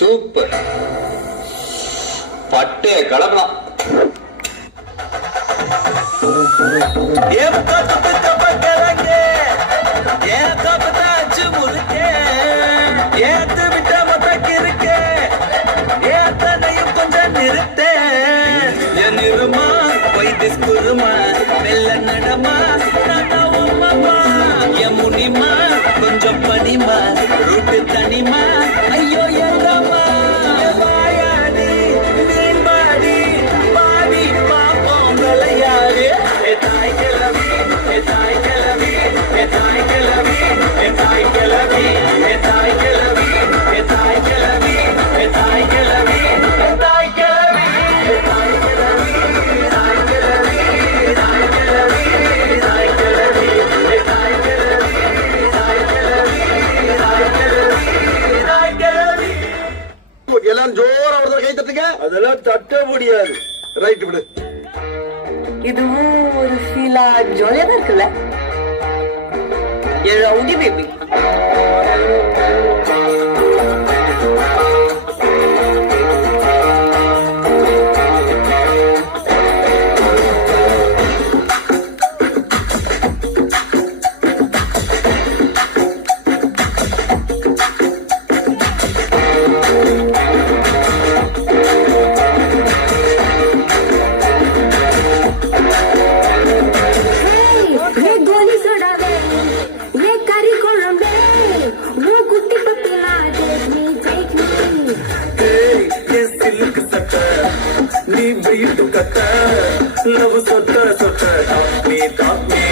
Super. பட்டே கலக்கலாம். ஏத்து விட்ட மொத்தக்கு இருக்கே ஏத்தனையும் கொஞ்சம் நிறுத்தே என் இருமா வைத்திஸ் குருமா மெல்ல நடமா உம்மா என் முனிமா கொஞ்சம் பனிமா ரூட்டு தனிமா ஐயோ எங்கம்மா வாயாடி மீன்பாடி பாடி பாப்போம் விளையாடு தாய் கிளவி தாய் கிளவி தாய் கிளவி தாய் கிளவி தாய் கிளவி தாய் கிளவி தாய் கிளவி தாய் கிளவி தாய் கிளவி தாய் கிளவி தாய் கிளவி தாய் கிளவி தாய் கிளவி தாய் கிளவி தாய் கிளவி தாய் கிளவி. எல்லாம் ஜோரா ஒருத்தர் கை தட்டுங்க. அதெல்லாம் தட்ட முடியாது. ரைட் விடு. இதுவும் ஒரு ஃபீலா ஜாலியா தான் இருக்குல்ல. ஏ ரவுடி பேபி. நீ வெயிட்டு கட்ட லவ் சொட்ட சொட்ட நீ தாப்பி